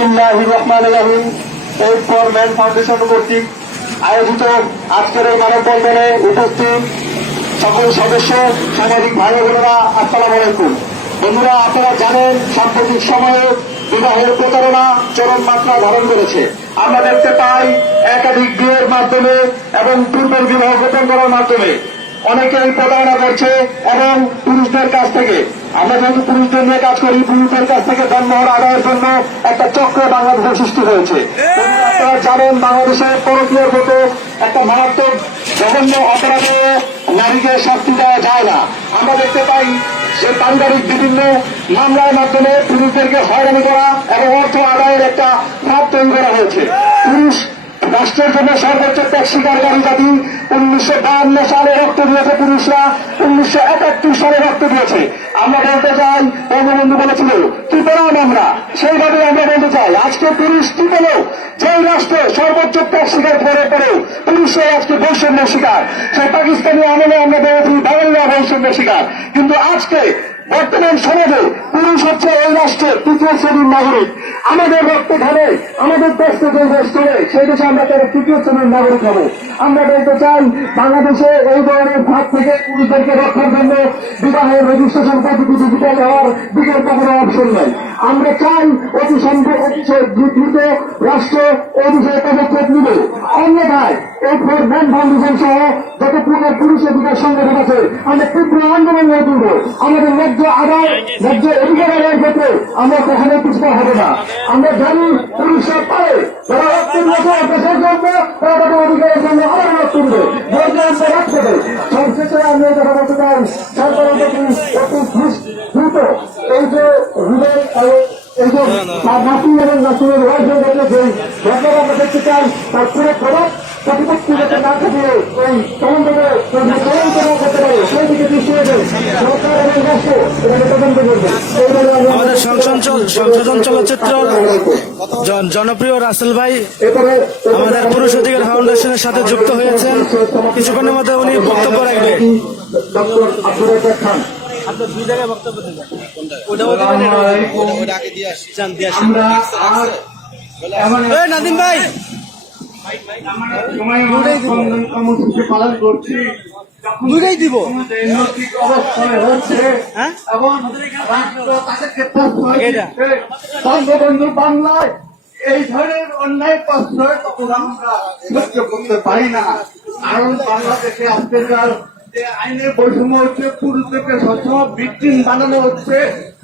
বিসমিল্লাহির রহমানির রহিম aid for man foundation কর্তৃক আয়োজিত আজকের এই মানববন্ধনে উপস্থিত সকল সদস্য, সামাজিক ভাই বোনেরা, আসসালামু আলাইকুম। বন্ধুরা, আপনারা জানেন সাম্প্রতিক সময়ে বিবাহের প্রতারণা চরম মাত্রা ধারণ করেছে। আমরা দেখতে পাই একাধিক বিয়ের মাধ্যমে এবং পূর্বের বিবাহ গোপন করার মাধ্যমে অনেকেই প্রতারণা করছে এবং পুরুষদের কাছ থেকে, আমরা যেহেতু পুরুষদের নিয়ে কাজ করি, পুরুষদের কাছ থেকে দেনমোহর আদায়ের জন্য একটা চক্র বাংলাদেশে সৃষ্টি হয়েছে। আপনারা জানেন বাংলাদেশে পরকীয়ার মতো একটা মারাত্মক জঘন্য অপরাধে নারীকে শাস্তি দেওয়া যায় না। আমরা দেখতে পাই যে পারিবারিক বিভিন্ন মামলার মাধ্যমে পুরুষদেরকে হয়রানি করা এবং অর্থ আদায়ের একটা খাত তৈরি করা হয়েছে। পুরুষ রাষ্ট্রের জন্য সর্বোচ্চ ত্যাগ স্বীকারকারী জাতি। 1952 সালে রক্ত দিয়েছে পুরুষরা, 1971 সালে রক্ত দিয়েছে। আমরা বলতে চাই, বঙ্গবন্ধু বলেছিল কি পেলাম আমরা, সেইভাবে আমরা বলতে চাই আজকে পুরুষ কি পেল? যেই রাষ্ট্রে সর্বোচ্চ ত্যাগ স্বীকার করে পড়েও পুরুষরা আজকে বৈষম্যের শিকার। সেই পাকিস্তানি আমলে আমরা বলেছি বাঙালিরা বৈষম্যের শিকার, কিন্তু আজকে বর্তমান সমাজে পুরুষ হচ্ছে এই রাষ্ট্রের তৃতীয় শ্রেণীর নাগরিক। আমাদের রক্ত ঢালে আমাদের দেশকে যে দেশ চলে সেই দেশে আমরা তার তৃতীয় শ্রেণীর নাগরিক হব। আমরা বলতে চাই বাংলাদেশে এই ধরনের ভাগ থেকে পুরুষদেরকে রক্ষার জন্য বিবাহের রেজিস্ট্রেশন পদ্ধতি ডিজিটাল হওয়ার বিকল্প কোনো অপশন নেই। আমরা চাই অতি দ্রুত রাষ্ট্র এই বিষয়ে পদক্ষেপ নিবে। অন্যথায় এই ফর ম্যান ফাউন্ডেশন সহ যত প্রকার পুরুষ অধিকার সংগঠন আছে আমরা তীব্র আন্দোলন নিয়ে তুলব। আমাদের ন্যায্য আদায়, ন্যায্য অধিকার আদায়ের ক্ষেত্রে আমরা কখনো পিছপা হবে না। আমরা জানি পুরুষরা পারে, যারা রক্ত দিয়েছে দেশের জন্য তারা তাদের অধিকারের জন্য আবার রক্ত দিবে, রক্ত দেবে। সবশেষে আমি কথা বলতে চাই, সরকারের প্রতি দ্রুত এই যে হৃদয় এই যে নাসিম এবং নাসিমের ওয়াইফের ক্ষেত্রে যে ঘটনা আমরা দেখতে চাই তার পুরো প্রভাব প্রতিপত্তি যাতে না থাকিয়ে এই তদন্তকে করতে পারে সেই দিকে দৃষ্টি রেখে সরকার এবং রাষ্ট্র এটাকে তদন্ত করবে। আমাদের সংশোধন চলচ্চিত্র জনপ্রিয় রাসেল ভাই আমাদের পুরুষ অধিকার ফাউন্ডেশনের সাথে যুক্ত হয়েছেন। কিছুক্ষণের মধ্যে উনি বক্তব্য রাখবেন। আপনার দুই জায়গায় বক্তব্য দেবেন, নাদিম ভাই কর্মসূচি পালন করছি দুইটাই দিব অবস্থানে হচ্ছে এবং রাষ্ট্র তাদেরকে বঙ্গবন্ধু বাংলায় এই ধরনের অন্যায় প্রশ্রয় তখন আমরা সহ্য করতে পারি না। কারণ বাংলাদেশে আজকের যে আইনের বৈষম্য হচ্ছে, পুরুষদেরকে সবসময় ভিকটিম বানানো হচ্ছে।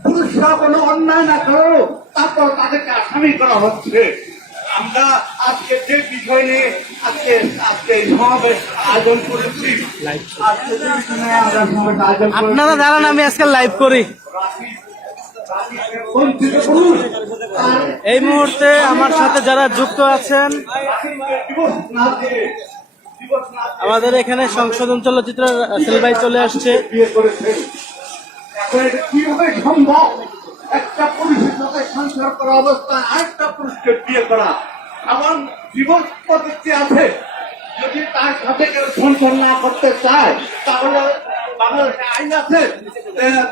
পুরুষরা কোনো অন্যায় না করেও তারপর তাদেরকে আসামি করা হচ্ছে। আমরা আজকে যে বিষয় নিয়ে আজকে এই সমাবেশ আয়োজন করেছি, আপনারা দাঁড়ান, আমি আজকে লাইভ করি। এই মুহূর্তে আমার সাথে যারা যুক্ত আছেন, আমাদের এখানে সংশোধন চলচ্চিত্র রাসেল ভাই চলে আসছে। কিভাবে সম্ভব একটা পুরুষের সাথে সংসার করা অবস্থায় আরেকটা পুরুষকে বিয়ে করা? এমন ডিভোর্স পদ্ধতি আছে, যদি তার সাথে কেউ সংসার না করতে চায় তাহলে বাংলাদেশে আইন আছে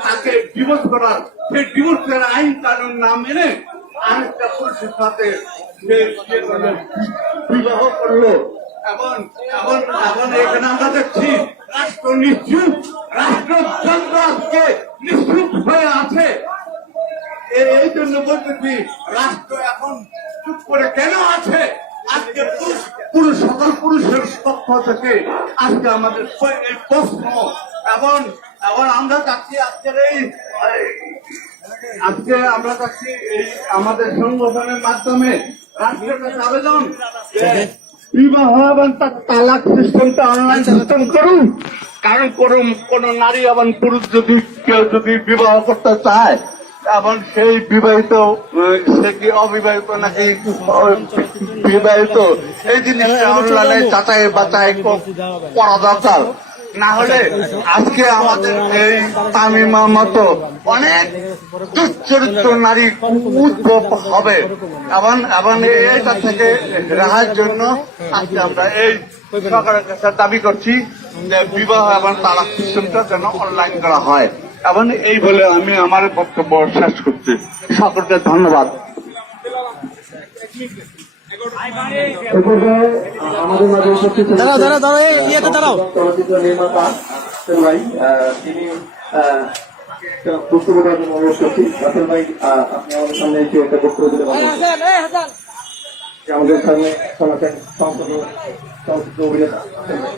তাকে ডিভোর্স করার। সেই ডিভোর্সের আইন কানুন না মেনে আরেকটা পুরুষের সাথে বিবাহ করলো। এবং এখানে আমরা দেখছি রাষ্ট্র নিশ্চুপ, রাষ্ট্রযন্ত্র আজকে নিশ্চুপ হয়ে আছে। এই জন্য বলতেছি রাষ্ট্র এখন চুপ করে কেন আছে? আজকে সকল পুরুষের পক্ষ থেকে আজকে আমাদের এই প্রশ্ন, এবং আমরা চাচ্ছি আমরা চাচ্ছি এই আমাদের সংগঠনের মাধ্যমে রাষ্ট্রের কাছে আবেদন বিবাহ এবং তার তালাক সিস্টেমটা অনলাইন সিস্টেম করুন। কারণ কোন নারী এবং পুরুষ কেউ যদি বিবাহ করতে চায় এবং সেই বিবাহিত, সে কি অবিবাহিত নাকি বিবাহিত, এই জিনিসটা অনলাইনে যাচাই বাছাই করা দরকার। না হলে আজকে আমাদের এই তামিমার মতো অনেক দুশ্চরিত্র নারী উদ্ভব হবে, এবং এটা থেকে রাহার জন্য আজকে আমরা এই সরকারের কাছে দাবি করছি যে বিবাহ এবং তালাক সিস্টেমটা যেন অনলাইন করা হয়। এবং এই বলে আমি আমার বক্তব্য শেষ করছি। সকলকে ধন্যবাদ। এ পর্যায়ে আমাদের মাঝে উপস্থিত হয়েছেন দাঁড়াও দাঁড়াও দাঁড়াও, এই ইয়েতে দাঁড়াও। চলচ্চিত্র নির্মাতা রাসেল ভাই, তিনি একটা বক্তব্য দেওয়ার জন্য অনুরোধ করছি। রাসেল ভাই, আপনি আমাদের সামনে এসে একটা বক্তব্য দিতে পারেন। যে আমাদের সামনে চলাচল সংসদীয় চলচ্চিত্র অভিনেতা রাসেল ভাই।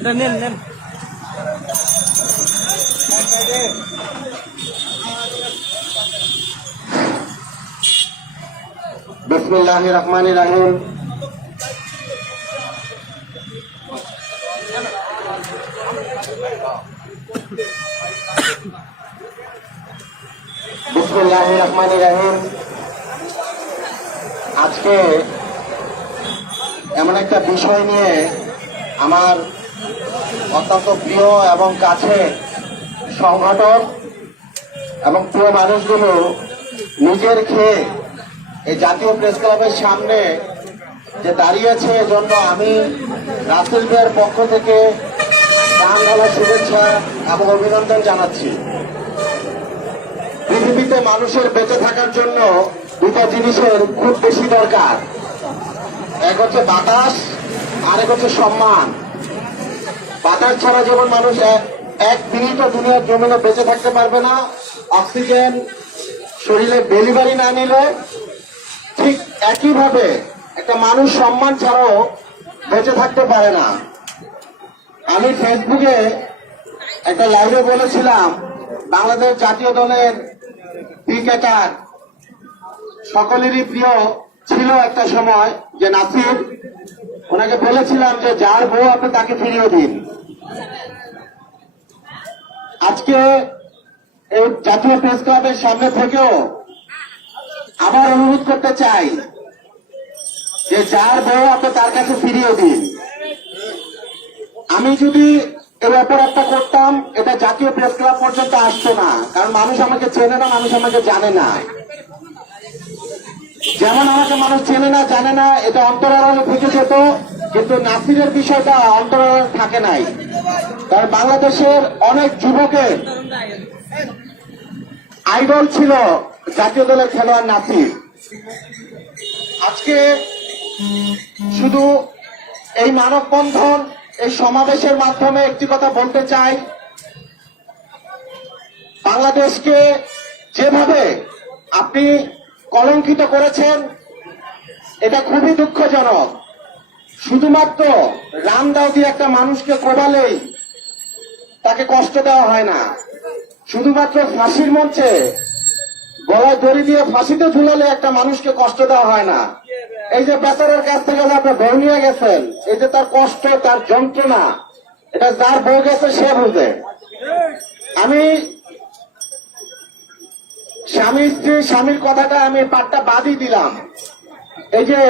এটা নেন নেন। বিসমিল্লাহির রহমানির রহিম। বিসমিল্লাহির রহমানির রহিম। আজকে এমন একটা বিষয় নিয়ে আমার অত্যন্ত প্রিয় এবং কাছে সংগঠন এবং প্রিয় মানুষগুলো নিজের খেয়ে এই জাতীয় প্রেস ক্লাবের সামনে যে দাঁড়িয়েছে, এজন্য আমি রাসেল ভাইয়ের পক্ষ থেকে প্রাণ ঢালা শুভেচ্ছা এবং অভিনন্দন জানাচ্ছি। পৃথিবীতে মানুষের বেঁচে থাকার জন্য দুটো জিনিসের খুব বেশি দরকার, এক হচ্ছে বাতাস, আরেক হচ্ছে সম্মান। বাতাস ছাড়া যেমন মানুষ এক মিনিটও দুনিয়ার জমিনে বেঁচে থাকতে পারবে না, অক্সিজেন শরীরে ডেলিভারি না নিলে, ঠিক একইভাবে একটা মানুষ সম্মান ছাড়াও বেঁচে থাকতে পারে না। আমি ফেসবুকে একটা লাইভে বলেছিলাম, বাংলাদেশ জাতীয় দলের ক্রিকেটার সকলেরই প্রিয় ছিল একটা সময় যে নাসির, ওনাকে বলেছিলাম যে যার বউ আপনি তাকে ফিরিয়ে দিন। আজকে এই জাতীয় প্রেস ক্লাবের সামনে থেকেও আবার অনুরোধ করতে চাই যে যার বউ আপনি তার কাছে ফিরিয়ে দিন। আমি যদি এর অপরাধটা করতাম, এটা জাতীয় প্রেস ক্লাব পর্যন্ত আসতো না, কারণ মানুষ আমাকে চেনে না, মানুষ আমাকে জানে না। যেমন আমাকে মানুষ চেনে না জানে না, এটা অন্তরালে থেকে যেত, কিন্তু নাসিরের বিষয়টা অন্তরালে থাকে নাই। কারণ বাংলাদেশের অনেক যুবকের আইডল ছিল জাতীয় দলের খেলোয়াড় নাসির। আজকে শুধু এই মানববন্ধন, এই সমাবেশের মাধ্যমে একটি কথা বলতে চাই, বাংলাদেশকে যেভাবে আপনি কলঙ্কিত করেছেন, এটা খুবই দুঃখজনক। শুধুমাত্র রাম দাও দিয়ে একটা মানুষকে কোবালেই তাকে কষ্ট দেওয়া হয় না, শুধুমাত্র ফাঁসির মঞ্চে গলায় দড়ি দিয়ে ফাঁসিতে ঝুলালে একটা মানুষকে কষ্ট দেওয়া হয় না। এই যে বেচারের কাছ থেকে যে আপনি বউ নিয়ে গেছেন, এই যে তার কষ্ট, তার যন্ত্রণা, এটা যার বউ গেছে সে বুঝে। আমি স্বামী স্ত্রী, স্বামীর কথাটা আমি পাটটা বাদই দিলাম। এই যে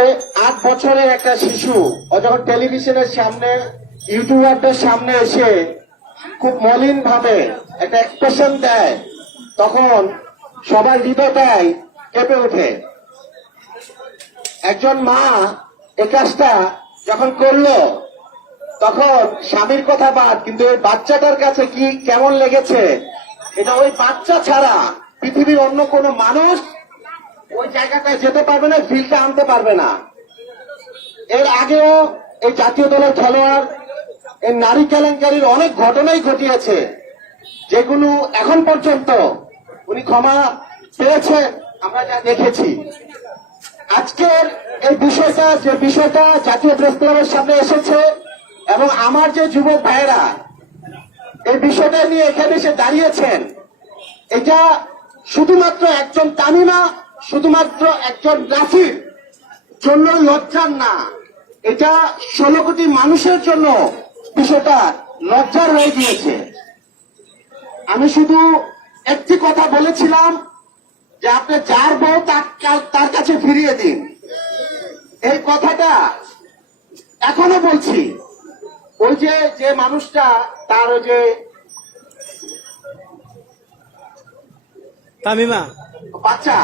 8 বছরের একটা শিশু, ও যখন টেলিভিশনের সামনে, ইউটিউবারদের সামনে এসে খুব মলিন ভাবে একটা এক্সপ্রেশন দেয়, তখন সবার হৃদয়টাই কেঁপে ওঠে। একজন মা এই কাজটা যখন করলো, তখন স্বামীর কথা বাদ, কিন্তু ওই বাচ্চাটার কাছে কি কেমন লেগেছে, এটা ওই বাচ্চা ছাড়া পৃথিবীর অন্য কোনো মানুষ ওই জায়গাটায় যেতে পারবে না, ফিলটা আনতে পারবে না। এর আগেও এই জাতীয় দলের খেলোয়াড় এই নারী কেলেঙ্কারির অনেক ঘটনাই ঘটিয়েছে, যেগুলো এখন পর্যন্ত উনি ক্ষমা পেয়েছে, আমরা যা দেখেছি। আজকের এই বিষয়টা, যে বিষয়টা জাতীয় প্রেস ক্লাবের সামনে এসেছে, এবং আমার যে যুবক ভাইয়েরা এই বিষয়টা নিয়ে এখানে এসে দাঁড়িয়েছেন, এটা শুধুমাত্র একজন তামিমা, শুধুমাত্র একজন নাসির জন্য লজ্জার না, এটা 16 কোটি মানুষের জন্য বিষয়টা লজ্জার হয়ে গিয়েছে। আমি শুধু একটি কথা বলেছিলাম যে আপনি যার বউ তার কাছে ফিরিয়ে দিন। এই কথাটা এখনো বলছি। ওই যে মানুষটা, তার ওই যে তামিমা বাচ্চা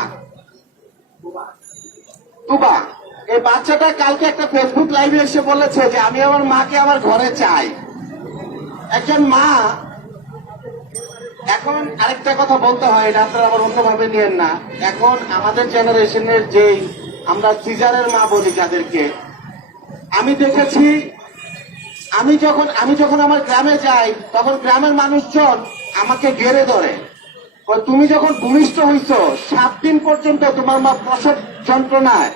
তুবা, এই বাচ্চাটা কালকে একটা ফেসবুক লাইভে এসে বলেছে যে আমি আমার মাকে আমার ঘরে চাই। একজন মা এখন আরেকটা কথা বলতে হয়, এটা আপনারা আবার অন্যভাবে নিয়েন না। এখন আমাদের জেনারেশনের যেই আমরা সিজারের মা বলি যাদেরকে, আমি দেখেছি, আমি যখন আমার গ্রামে যাই তখন গ্রামের মানুষজন আমাকে ঘেরে ধরে, কয়, তুমি যখন ভূমিষ্ঠ হইছ 7 দিন পর্যন্ত তোমার মা প্রসব যন্ত্রণায়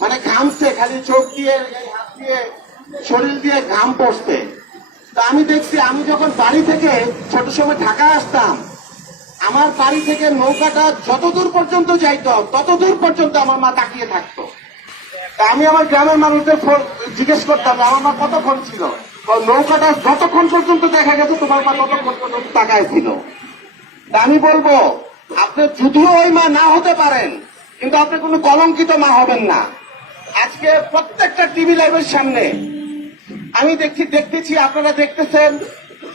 মানে ঘামছে, খালি চোখ দিয়ে এই হাত দিয়ে শরীর দিয়ে ঘাম পড়ছে। তা আমি দেখছি, আমি যখন বাড়ি থেকে ছোট সময় ঢাকা আসতাম, আমার বাড়ি থেকে নৌকাটা যতদূর পর্যন্ত যাইতো ততদূর পর্যন্ত আমার মা তাকিয়ে থাকতো। তা আমি আমার গ্রামের মানুষদের জিজ্ঞেস করতাম যে আমার মা কতক্ষণ ছিল, নৌকাটা যতক্ষণ পর্যন্ত দেখা গেছে তোমার মা ততক্ষণ পর্যন্ত তাকায় ছিল। তা আমি বলবো, আপনি যদিও ওই মা না হতে পারেন, কিন্তু আপনি কোনো কলঙ্কিত মা হবেন না। আজকে প্রত্যেকটা টিভি লাইভের সামনে আমি দেখতেছি, আপনারা দেখতেছেন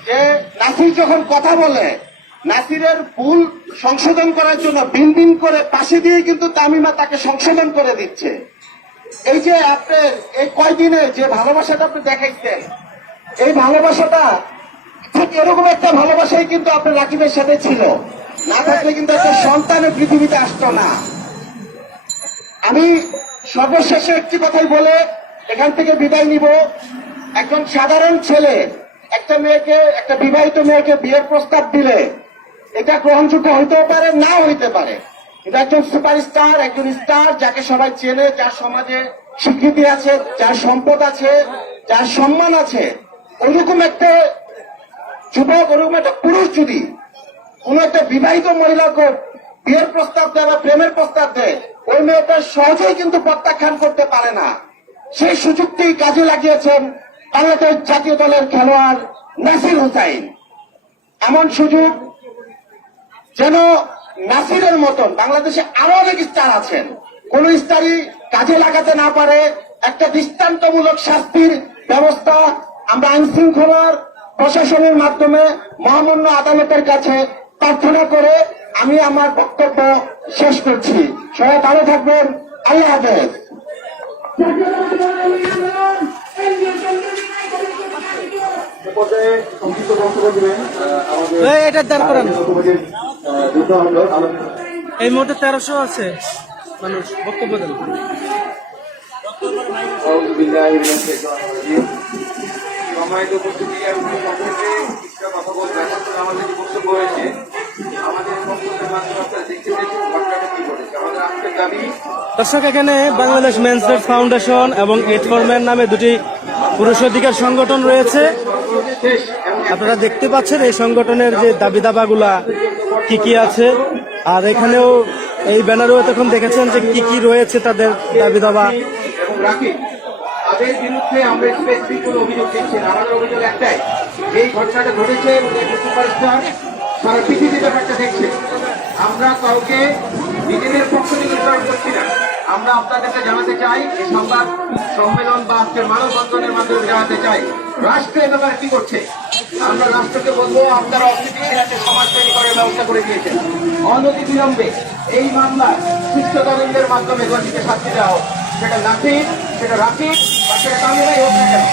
যে নাসির যখন কথা বলে, নাসিরের ভুল সংশোধন করার জন্য বিন বিন করে পাশে দিয়ে কিন্তু তামিমা তাকে সংশোধন করে দিচ্ছে। এই যে আপনার এই কয়দিনে যে ভালোবাসাটা আপনি দেখাইছেন, এই ভালোবাসাটা ঠিক এরকম একটা ভালোবাসাই কিন্তু আপনার রাকিবের সাথে ছিল। না থাকলে কিন্তু একটা সন্তানের পৃথিবীতে আসতো না। আমি সর্বশেষে একটি কথাই বলে এখান থেকে বিদায় নিব। একজন সাধারণ ছেলে একটা বিবাহিত মেয়েকে বিয়ের প্রস্তাব দিলে এটা গ্রহণযোগ্য হইতেও পারে, না হইতে পারে। এটা একজন সুপারস্টার, একজন স্টার, যাকে সবাই চেনে, যার সমাজে স্বীকৃতি আছে, যার সম্পদ আছে, যার সম্মান আছে, ওইরকম একটা যুবক, ওরকম একটা পুরুষ যদি কোন একটা বিবাহিত মহিলাকে বিয়ের প্রস্তাব দেয় বা প্রেমের প্রস্তাব দেয়, ওই মেয়েটা সহজেই কিন্তু প্রত্যাখ্যান করতে পারে না। সেই সুযোগটি কাজে লাগিয়েছেন বাংলাদেশ জাতীয় দলের খেলোয়াড় নাসির হুসাইন। এমন সুযোগ যেন নাসিরের মতন বাংলাদেশে আরো অনেক স্টার আছেন, কোন স্টারই কাজে লাগাতে না পারে। একটা দৃষ্টান্তমূলক শাস্তির ব্যবস্থা আমরা আইন শৃঙ্খলার প্রশাসনের মাধ্যমে মহামান্য আদালতের কাছে প্রার্থনা করে আমি আমার বক্তব্য শেষ করছি। সবাই ভালো থাকবেন। আল্লাহ হাফেজ। সংক্ষিপ্ত বক্তব্য দিবেন এটা দাঁড় করান। আমাদের এই মুহূর্তে 1300 আছে মানুষ, বক্তব্য দেন। সম্মানিত উপস্থিতি, কিছুটা কথা বলতে আমাদের যে বক্তব্য হয়েছে, আমাদের বক্তব্যের মাধ্যমে আপনারা দেখতে পেয়েছেন ঘটনাটা কি ঘটেছে। আমাদের আজকের দাবি, দর্শক, এখানে বাংলাদেশ মেন্স রাইটস ফাউন্ডেশন এবং এইট ফর মেন নামে দুটি পুরুষ অধিকার সংগঠন রয়েছে। শেষ এবং আপনারা দেখতে পাচ্ছেন এই সংগঠনের যে দাবি দাবাগুলা কি কি আছে, আর এখানেও এই ব্যানারেও তখন দেখেছেন যে কি কি রয়েছে তাদের দাবি দাবা। এবং রাখি তাদের বিরুদ্ধে আমরা স্পেসিফিক কোনো অভিযোগ দিচ্ছি না। আমাদের অভিযোগ একটাই, এই ঘটনাটা ঘটেছে সুপারস্টার সারা পৃথিবী ব্যাপারটা দেখছে। আমরা কাউকে নিজেদের পক্ষ থেকে নির্ধারণ করছি না। আমরা আপনাদেরকে জানাতে চাই, এই সংবাদ সম্মেলন বা আজকের মানববন্ধনের মাধ্যমে জানাতে চাই রাষ্ট্র এ ব্যাপারে কি করছে। আমরা রাষ্ট্রকে বলবো, আপনারা অস্থিতিশীল একটা সমাজ তৈরি করার ব্যবস্থা করে দিয়েছেন। অনতি বিলম্বে এই মামলার সুস্থ তদন্তের মাধ্যমে দোষীকে শাস্তি দেওয়া হোক। সেটা নাসির, সেটা রাকিব বা সেটা তামিমাই হোক না কেন,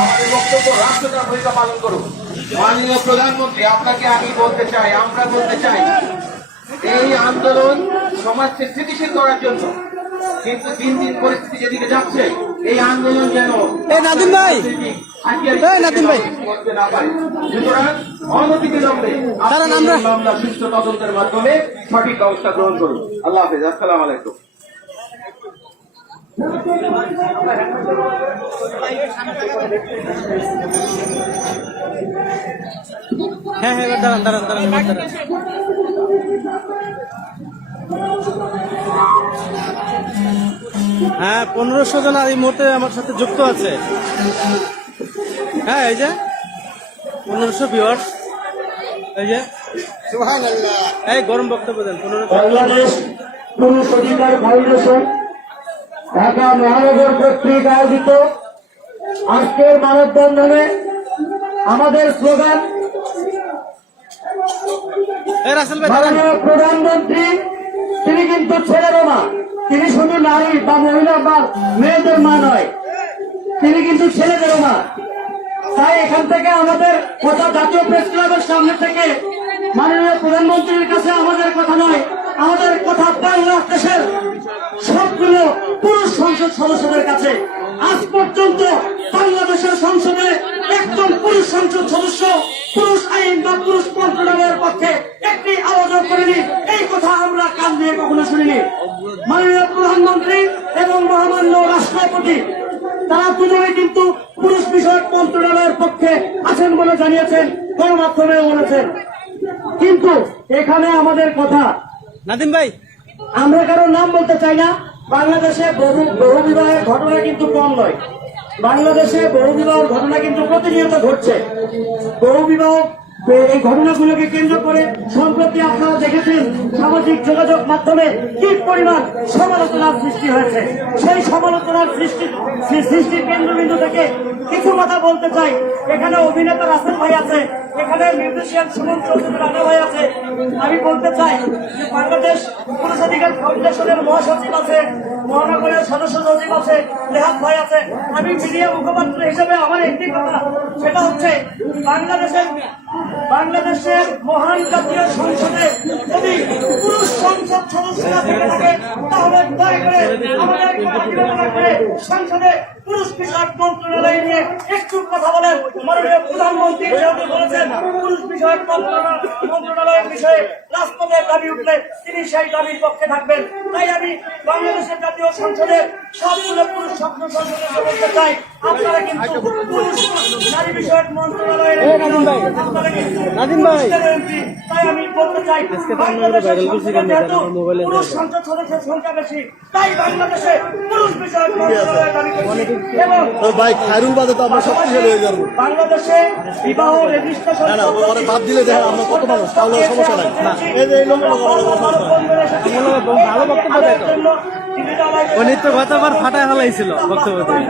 আমাদের বক্তব্য রাষ্ট্র তার ভূমিকা পালন করুক। মাননীয় প্রধানমন্ত্রী, আপনাকে আমি বলতে চাই, আমরা বলতে চাই, এই আন্দোলন সমাজকে স্থিতিশীল করার জন্য, কিন্তু দিন দিন পরিস্থিতি যেদিকে যাচ্ছে, এই আন্দোলন যেন নাদিম ভাই, নাদিম ভাই, করতে না পারে। সুতরাং অনতিবিলম্বে মামলা সুস্থ তদন্তের মাধ্যমে সঠিক ব্যবস্থা গ্রহণ করুন। আল্লাহ হাফেজ। আসসালামু আলাইকুম। হ্যাঁ হ্যাঁ, এবার দাঁড়ান দাঁড়ান দাঁড়ান এবার দাঁড়ান। হ্যাঁ, 1500 জন আর এই মুহূর্তে আমার সাথে যুক্ত আছে। হ্যাঁ, এই যে 1500 ভিউয়ার্স, এই যে এই গরম বক্তব্য দেন। 1500 বাংলাদেশ পুরুষ অধিকার ফাউন্ডেশন ঢাকা মহানগর কর্তৃক আয়োজিত আজকের মানববন্ধনে আমাদের স্লোগান, এই রাসেল ভাই দাঁড়ান। মাননীয় প্রধানমন্ত্রী তিনি কিন্তু ছেলেরও মা, তিনি শুধু নারী বা মহিলা বা মেয়েদের মা নয়, তিনি কিন্তু ছেলেদেরও মা। তাই এখান থেকে আমাদের কথা জাতীয় প্রেস ক্লাবের সামনে থেকে মাননীয় প্রধানমন্ত্রীর কাছে আমাদের কথা নয়, আমাদের কথা বাংলাদেশের সবগুলো পুরুষ সংসদ সদস্যদের কাছে। আজ পর্যন্ত বাংলাদেশের সংসদে একজন পুরুষ সংসদ সদস্য পুরুষ আইন বা পুরুষ মন্ত্রণালয়ের পক্ষে একটি আলোচনা করেনি। এই কথা আমরা কান দিয়ে কখনো শুনিনি। মাননীয় প্রধানমন্ত্রী এবং মহামান্য রাষ্ট্রপতি তারা দুজনে কিন্তু পুরুষ বিষয়ক মন্ত্রণালয়ের পক্ষে আছেন বলে জানিয়েছেন, গণমাধ্যমে বলেছেন। কিন্তু এখানে আমাদের কথা, নাদিম ভাই, আমরা কারো নাম বলতে চাই না। বাংলাদেশে বহু বিবাহের ঘটনা কিন্তু কম নয়। বাংলাদেশে বহু বিবাহের ঘটনা কিন্তু প্রতিনিয়ত ঘটছে। বহু বিবাহ এই ঘটনাগুলোকে কেন্দ্র করে সম্প্রতি আপনারা দেখেছেন সামাজিক যোগাযোগ মাধ্যমে কি পরিমাণ সমালোচনার সৃষ্টি হয়েছে। সেই সমালোচনার সৃষ্টির কেন্দ্রবিন্দু থেকে কিছু কথা বলতে চাই। এখানে অভিনেতা রাসেল ভাই আছে, এখানে মিউজিশিয়ান সুমন চৌধুরী রানা ভাই আছে। আমি বলতে চাই যে বাংলাদেশ পুরুষ অধিকার ফাউন্ডেশনের মহাসচিব আছে, মহানগরের সদস্য সচিব আছে, রেহাত ভাই আছে। আমি মিডিয়া মুখপাত্র হিসেবে আমার একটি কথা, সেটা হচ্ছে বাংলাদেশের মহান জাতীয় সংসদে যদি পুরুষ সংসদ সদস্যরা থেকে থাকে তাহলে দয়া করে আমাদের বিবেচনা করে সংসদে পুরুষ বিষয়ক মন্ত্রণালয় নিয়ে একটু কথা বলেন। মাননীয় প্রধানমন্ত্রী যেহেতু বলেছেন পুরুষ বিষয়ক মন্ত্রণালয়ের বিষয়ে রাজপথের দাবি উঠলে তিনি সেই দাবির পক্ষে থাকবেন। তাই আমি বাংলাদেশের জাতীয় সংসদের সবগুলো পুরুষ সংসদ সদস্যকে বলতে চাই, আপনারা কিন্তু পুরুষ নারী বিষয়ক মন্ত্রণালয়ের আপনারা কিন্তু পুরুষদের এমপি। তাই আমি বলতে চাই বাংলাদেশের সংসদে যেহেতু পুরুষ সংসদ সদস্যের সংখ্যা বেশি, তাই বাংলাদেশে পুরুষ বিষয়ক মন্ত্রণালয়ের দাবি করছি। এবং বাংলাদেশে বিবাহ রেজিস্ট্রেশন বাদ দিলে দেখেন আমরা কত মানুষ, তাহলে সমস্যা নাই। ভালো বক্তব্য দেয় তো। উনি তো গতবার ফাটায় ফেলাইছিল বক্তব্য দিয়ে।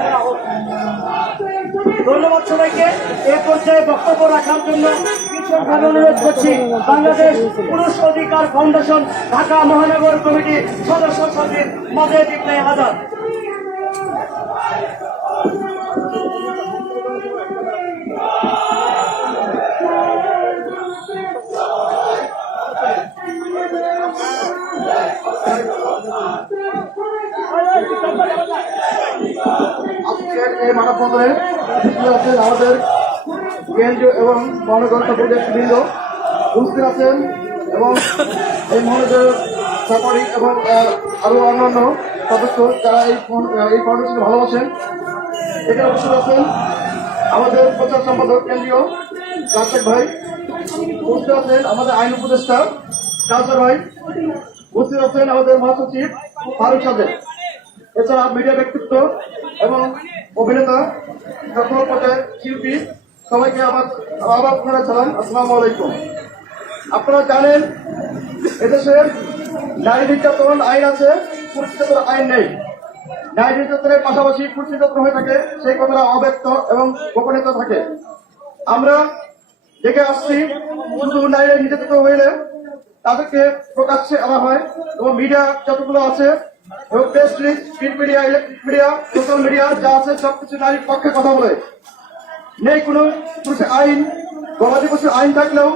ধন্যবাদ সবাইকে এ পর্যায়ে বক্তব্য রাখার জন্য বিশেষভাবে অনুরোধ করছি বাংলাদেশ পুরুষ অধিকার ফাউন্ডেশন ঢাকা মহানগর কমিটির সদস্য সচিব মজেদ ইবনে আজাদ। আজকের এই মানববন্ধনে আছেন আমাদের কেন্দ্রীয় এবং মহানগর বৃন্দ উপস্থিত আছেন এবং এই মহানগর সাফারি এবং আরো অন্যান্য সদস্য যারা এই ফাউন্ডেশনকে ভালোবাসেন। এখানে উপস্থিত আছেন আমাদের প্রচার সম্পাদক কেন্দ্রীয় রাশেদ ভাই, উপস্থিত আছেন আমাদের আইন উপদেষ্টা কাউসার ভাই, উপস্থিত আছেন আমাদের মহাসচিব ফারুক সাহেব, এছাড়া মিডিয়া ব্যক্তিত্ব এবং অভিনেতা সকল পর্যায়ের শিল্পী সবাইকে আবার আপনারা সালাম, আসসালামু আলাইকুম। আপনারা জানেন এদেশের নারী নির্যাতন আইন আছে, পুরুষ নির্যাতন আইন নেই। নারী নির্যাতনের পাশাপাশি পুরুষ নির্যাতন হয়ে থাকে, সেই কথাটা অব্যক্ত এবং গোপনীয়তা থাকে। আমরা দেখে আসছি শুধু নারীরা নির্যাতিত হইলে তাদেরকে প্রকাশ্যে আনা হয় এবং মিডিয়া যতগুলো আছে এবং print media, electric media, social media যা আছে সবকিছু নারীর পক্ষে কথা বলে। নেই কোনো পুরুষের আইন, গবাদি পশুর আইন থাকলেও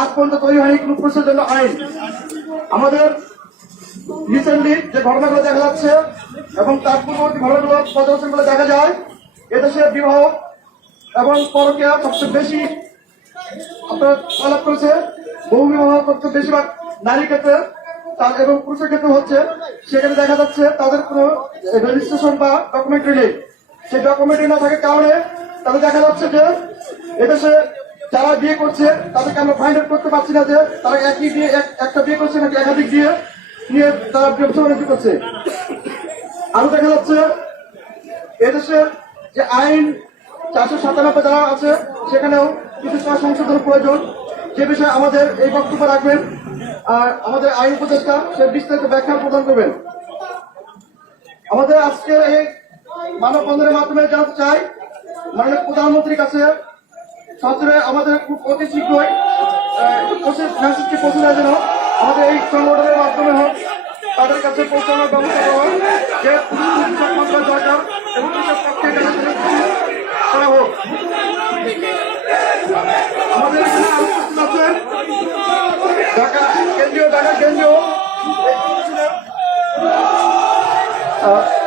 আজ পর্যন্ত তৈরি হয়নি কোনো পুরুষের জন্য আইন। আমাদের রিসেন্টলি যে ঘটনাগুলো দেখা যাচ্ছে এবং তার পূর্ববর্তী ঘটনাগুলো পর্যবেক্ষণগুলো দেখা যায়, এদেশে বিবাহ এবং পরকীয়া সবচেয়ে বেশি আপনার আলাপ করেছে। বহু বিবাহ সবচেয়ে বেশিরভাগ নারীর ক্ষেত্রে এবং পুরুষের ক্ষেত্রে হচ্ছে। সেখানে দেখা যাচ্ছে তাদের কোনো রেজিস্ট্রেশন বা ডকুমেন্টারি নেই। সেই ডকুমেন্টারি না থাকার কারণে তাদের দেখা যাচ্ছে যে এদেশে যারা বিয়ে করছে তাদেরকে আমরা ফাইন্ড আউট করতে পারছি না যে তারা একই বিয়ে একটা বিয়ে করছে নাকি একাধিক বিয়ে নিয়ে তারা ব্যবসা বাণিজ্য করছে। আরো দেখা যাচ্ছে এদেশের যে আইন 497 যারা আছে সেখানেও কিছু সংশোধন প্রয়োজন, যে বিষয়ে আমাদের এই বক্তব্য রাখবেন আর আমাদের আইন উপদেষ্টা সে বিস্তারিত ব্যাখ্যা প্রদান করবেন। আমাদের আজকের এই মানববন্ধনের মাধ্যমে জানতে চাই মাননীয় প্রধানমন্ত্রীর কাছে সত্তরে আমাদের খুব অতি শীঘ্রই মেসেজটি পৌঁছে দেওয়ার জন্য আমাদের এই সংগঠনের মাধ্যমে হোক তাদের কাছে পৌঁছানোর ব্যবস্থা করা হয় যে দরকার এবং পক্ষে করা হোক। আমাদের এখানে আলোচনা আছেন ঢাকা কেন্দ্রীয়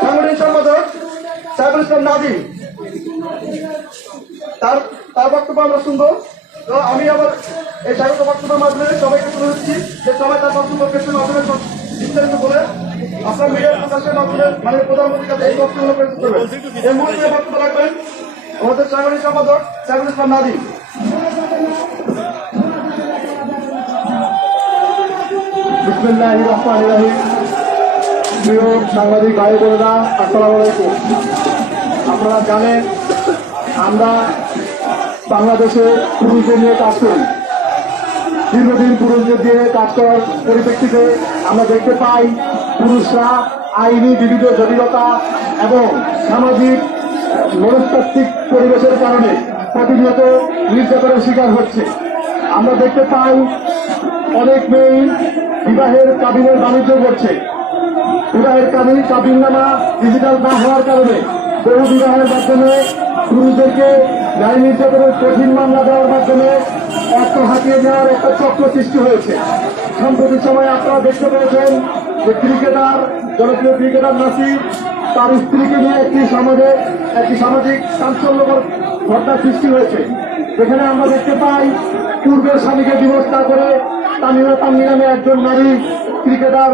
সাংগঠনিক সম্পাদক সাইফুল ইসলাম নাদিম, তার বক্তব্য আমরা শুনবো। তো আমি আবার এই স্বাগত বক্তব্যের মাধ্যমে সবাইকে তুলে দিচ্ছি যে সবাই তার বক্তব্য ক্ষেত্রের মাধ্যমে বিস্তারিত বলে আপনার মিডিয়ার প্রকাশের মাধ্যমে মানে প্রধানমন্ত্রীর কাছে এই বক্তব্য প্রেরণ করবেন। এই মুহূর্তে বক্তব্য রাখবেন আমাদের সাংগঠনিক সম্পাদক সাইফুল ইসলাম নাদিম। বিসমিল্লাহির রহমানির রহিম। প্রিয় সাংবাদিক ভাই বোনেরা, আসসালামু আলাইকুম। আপনারা জানেন আমরা বাংলাদেশে পুরুষদের নিয়ে কাজ করি। দীর্ঘদিন পুরুষদের দিয়ে কাজ করার পরিপ্রেক্ষিতে আমরা দেখতে পাই পুরুষরা আইনি বিবিধ জটিলতা এবং সামাজিক মনস্তাত্ত্বিক পরিবেশের কারণে প্রতিনিয়ত নির্যাতনের শিকার হচ্ছে। আমরা দেখতে পাই অনেক মেয়ে বিবাহের কাবিনের বাণিজ্য করছে। বিবাহের কাবিননামা ডিজিটাল না হওয়ার কারণে বহু বিবাহের মাধ্যমে পুরুষদেরকে নারী নির্যাতনের কঠিন মামলা দেওয়ার মাধ্যমে অর্থ হাতিয়ে নেওয়ার একটা চক্র সৃষ্টি হয়েছে। সম্প্রতি সময়ে আপনারা দেখতে পেয়েছেন যে জনপ্রিয় ক্রিকেটার নাসির তার স্ত্রীকে নিয়ে একটি সামাজিক চাঞ্চল্যকর ঘটনা সৃষ্টি হয়েছে। যেখানে আমরা দেখতে পাই পূর্বের স্বামীকে ডিভোর্স না করে তামিমা তাম্মি নামে একজন নারী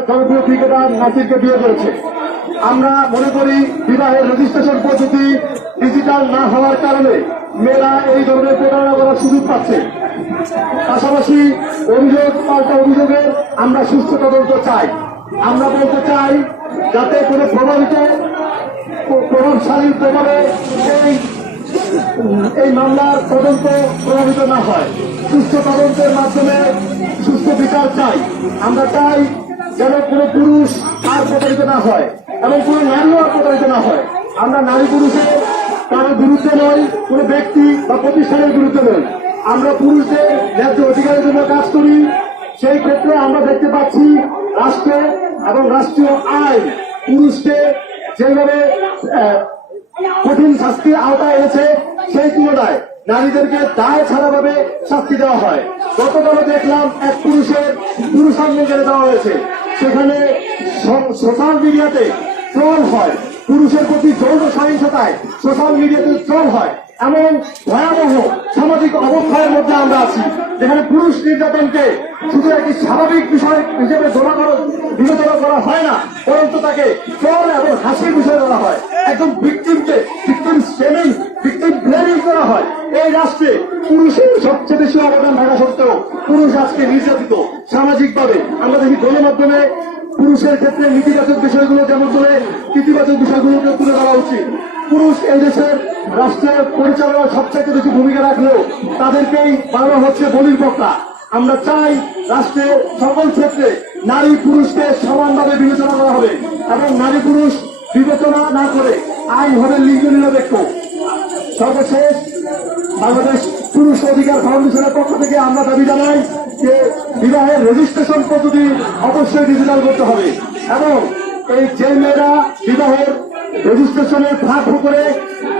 জনপ্রিয় ক্রিকেটার নাসিরকে বিয়ে করেছে। আমরা মনে করি বিবাহের রেজিস্ট্রেশন পদ্ধতি ডিজিটাল না হওয়ার কারণে মেয়েরা এই ধরনের প্রতারণা করার সুযোগ পাচ্ছে। পাশাপাশি পাল্টা অভিযোগের আমরা সুস্থ তদন্ত চাই। আমরা বলতে চাই যাতে কোনো প্রভাবশালী প্রভাবে এই মামলার তদন্ত প্রভাবিত না হয়। সুস্থ তদন্তের মাধ্যমে সুস্থ বিচার চাই। আমরা চাই যেন কোনো পুরুষ আর প্রতারিত না হয় এবং কোনো নারীও আর প্রতারিত না হয়। আমরা নারী পুরুষের কারোর বিরুদ্ধে নই, কোনো ব্যক্তি বা প্রতিষ্ঠানের বিরুদ্ধে নই। আমরা পুরুষদের ন্যায্য অধিকারের জন্য কাজ করি। সেই ক্ষেত্রে আমরা দেখতে পাচ্ছি রাষ্ট্র এবং রাষ্ট্রীয় আইন পুরুষকে যেভাবে কঠিন শাস্তির আওতায় এনেছে সেই তুলনায় নারীদেরকে দায় ছাড়াভাবে শাস্তি দেওয়া হয়। গতকালও দেখলাম এক পুরুষাঙ্গ কেড়ে দেওয়া হয়েছে। সেখানে সোশ্যাল মিডিয়াতে ট্রল হয়, পুরুষের প্রতি যৌন সহিংসতায় সোশ্যাল মিডিয়াতে ট্রল হয়। এমন ভয়াবহ সামাজিক অবক্ষয়ের মধ্যে আমরা আছি, যেখানে পুরুষ নির্যাতনকে শুধু একটি স্বাভাবিক বিষয় হিসেবে বিবেচনা করা হয় না, বরঞ্চ তাকে ট্রল এবং হাসির বিষয় করা হয়। একদম ভিকটিম শেমিং, ভিকটিম ব্লেমিং করা হয়। এই রাষ্ট্রে পুরুষের সবচেয়ে বেশি অবদান থাকা সত্ত্বেও পুরুষ আজকে নির্যাতিত সামাজিকভাবে। আমরা দেখি গণমাধ্যমে পুরুষের ক্ষেত্রে নীতিবাচক বিষয়গুলো যেমন করে ইতিবাচক বিষয়গুলোকে তুলে ধরা উচিত। পুরুষ এই দেশের রাষ্ট্রের পরিচালনার সবচেয়ে বেশি ভূমিকা রাখলেও তাদেরকেই বানানো হচ্ছে বলির পক্কা। আমরা চাই রাষ্ট্রের সকল ক্ষেত্রে নারী পুরুষকে সমানভাবে বিবেচনা করা হবে এবং নারী পুরুষ বিবেচনা না করে আইন হবে লিঙ্গ নিরপেক্ষ। সর্বশেষ বাংলাদেশ পুরুষ অধিকার ফাউন্ডেশনের পক্ষ থেকে আমরা দাবি জানাই যে বিবাহের রেজিস্ট্রেশন পদ্ধতি অবশ্যই ডিজিটাল করতে হবে এবং এই যে মেয়েরা বিবাহের রেজিস্ট্রেশনের ফাঁক করে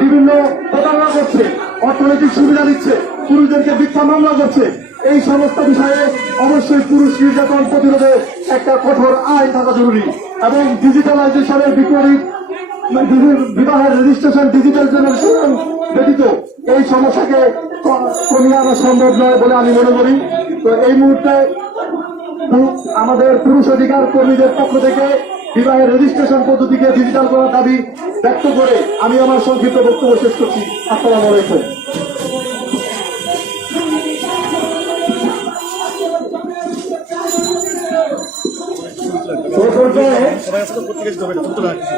বিভিন্ন প্রতারণা করছে, অর্থনৈতিক সুবিধা দিচ্ছে, পুরুষদেরকে মিথ্যা মামলা করছে, এই সমস্ত বিষয়ে অবশ্যই পুরুষ নির্যাতন প্রতিরোধে একটা কঠোর আইন থাকা জরুরি এবং ডিজিটালাইজেশনের বিপরীত বিবাহের রেজিস্ট্রেশন ডিজিটালাইজেশন ব্যতীত এই সমস্যাকে কমিয়ে আনা সম্ভব নয় বলে আমি মনে করি। তো এই মুহূর্তে আমাদের পুরুষ অধিকার কর্মীদের পক্ষ থেকে বিবাহের রেজিস্ট্রেশন পদ্ধতিকে ডিজিটাল করার দাবি ব্যক্ত করে আমি আমার সংক্ষিপ্ত বক্তব্য শেষ করছি। আসসালামু আলাইকুম।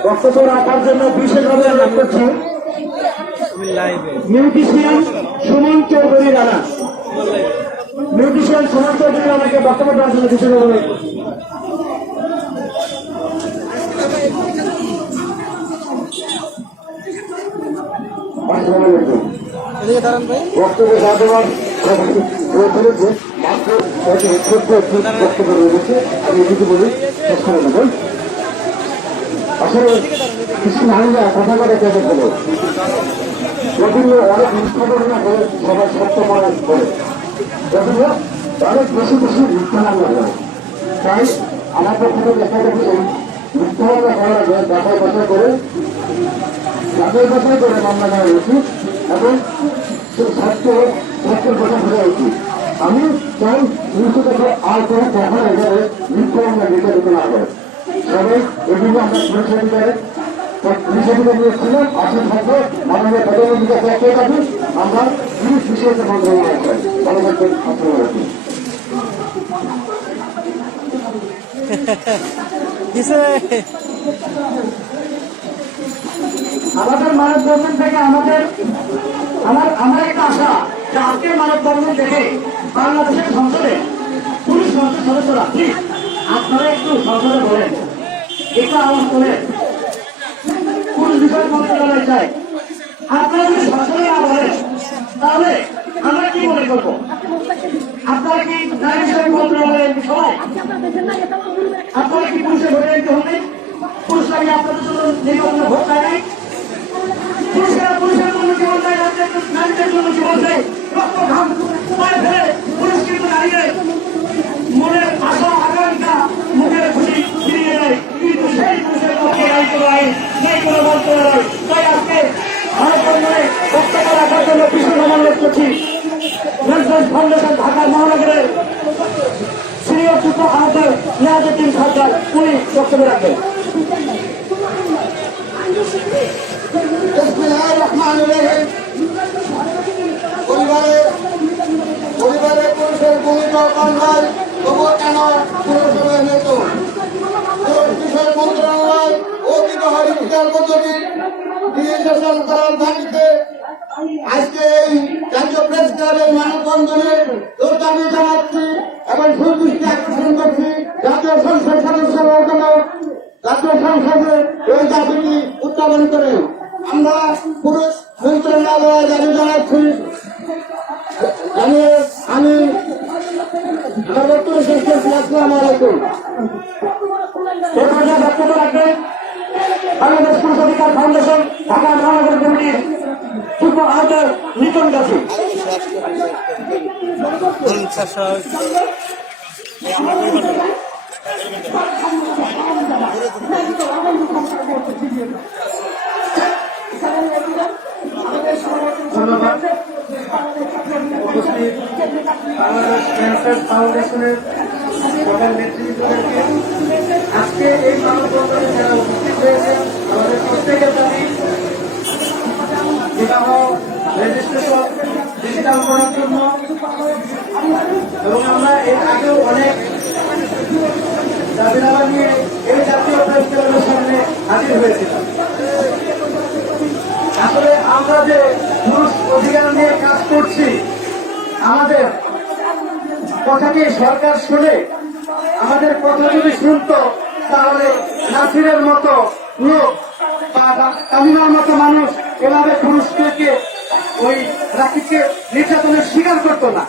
বক্তব্য রাখার জন্য বিশেষভাবে অনুরোধ করছি মিউজিশিয়ান সুমন চৌধুরী রানা। মিউজিশিয়ান সুমন চৌধুরী রানাকে বক্তব্য দেওয়ার জন্য বিশেষভাবে অনুরোধ করছি। বক্তব্য সাধমান মাত্র বক্তব্য রয়েছে, আমি এটুকু বলি শেষ করে দেব। আসলে কিছু নারীরা কথা করে কেটে গেল, যদিও অনেক ঘটনা করে সবাই সত্য মনে করে, যদিও অনেক বেশি বেশি মিথ্যা মামলা হয়। তাই আমার পক্ষ থেকে দেখা যাবে এই মিথ্যা মামলা করার আগে যাচাই বাছাই করে মামলা নেওয়া উচিত এবং সত্যের কথা বোঝা উচিত। আমি চাই পুলিশের কাছে আর কোনো কখনো এভাবে মিথ্যা মামলা বিচারিত না হয়। সবাই এগুলো আমরা পুলিশ অধিকারে নিয়েছিলাম আসলে থাকবে মাননীয় প্রধানমন্ত্রীর কাছে একটাই দাবি, আমরা পুলিশ বিষয়তে মন্ত্রণালয় চাই। ভালো থাকবেন, আসসালামু আলাইকুম। আমাদের মানববন্ধন থেকে আমার একটা আশা যে আজকের মানববন্ধন দেখে বাংলাদেশের সংসদে পুলিশ সংসদ সদস্যরা প্লিজ আপনারা একটু সংসদে বলেন, একটু আওয়াজ তোলেন, পুলিশ বিষয় মন্ত্রণালয় চাই। আপনারা যদি সংসদে না বলেন তাহলে আমরা কি মনে করবো? আপনারা কি নারী বিষয় মন্ত্রণালয়ের সবাই আপনারা কি পুলিশে ভোটে দিতে হবে? পুলিশরা কি আপনাদের জন্য নির্বাচনে ভোট দেয় নাই? পুলিশের জন্য জীবন দেয়, নারীদের জন্য জীবন দেয়, রক্ত ঘাম পায়ে ফেলে পুলিশ কিন্তু দাঁড়িয়ে মনের আশা আকাঙ্ক্ষা মুখের খুশি ফিরিয়ে দেয়, কিন্তু সেই পুলিশের পক্ষে নাই কোনো আইন, নেই কোনো মন্ত্রণালয়। তাই আজকে মানববন্ধনে বক্তব্য রাখার জন্য বিশেষ অনুরোধ করছি রেসিডেন্স ফাউন্ডেশন ঢাকা মহানগরের সিনিয়র যুগ্ম আহ্বায়ক নিয়াজউদ্দিন সরকার, উনি বক্তব্য রাখবেন। পরিবারে পুরুষের ভূমিকা কম হয়, তবুও কেন পুরসভায় নেত বিষয় মন্ত্রণালয় ঐতিহ্যবাহী বিচার পদ্ধতি নির্দেশন করার দাবিতে আজকে এই জাতীয় প্রেস ক্লাবের মানববন্ধনে দাবি জানাচ্ছি এবং সুদৃষ্টি আকর্ষণ করছি জাতীয় সংসদ সদস্যরা যেন জাতীয় সংসদে এই দাবিটি উত্থাপন করে আমরা পুরুষ মন্ত্রণালয়ে দাবি জানাচ্ছি। আমি আমার বক্তব্য শেষ করছি। আসসালামু আলাইকুম। বক্তব্য রাখবেন বাংলাদেশ পুলিশ অধিকার ফাউন্ডেশন ঢাকা মহানগর কমিটির যুগ্ম আহ্বায়ক নিতন গাছি। ধন্যবাদ। উপস্থিত বাংলাদেশ ক্যান্সার ফাউন্ডেশনের সকল নেতৃবৃন্দদেরকে, আজকে এই মানববন্ধনে যারা উপস্থিত হয়েছেন, আমাদের প্রত্যেকের দাবি বিবাহ রেজিস্ট্রেশন ডিজিটাল করার জন্য, এবং আমরা এর আগেও অনেক দাবি দাবা নিয়ে এই জাতীয় প্রেস ক্লাবের সামনে হাজির হয়েছিলাম। আসলে আমরা যে পুরুষ অধিকার নিয়ে কাজ করছি, আমাদের কথাটি সরকার শুনে আমাদের কথা যদি শুনত, তাহলে নাসিরের মতো লোক বা তামিমার মতো মানুষ এভাবে পুরুষদেরকে ওই রাকিবকে নির্যাতনের শিকার করতো না।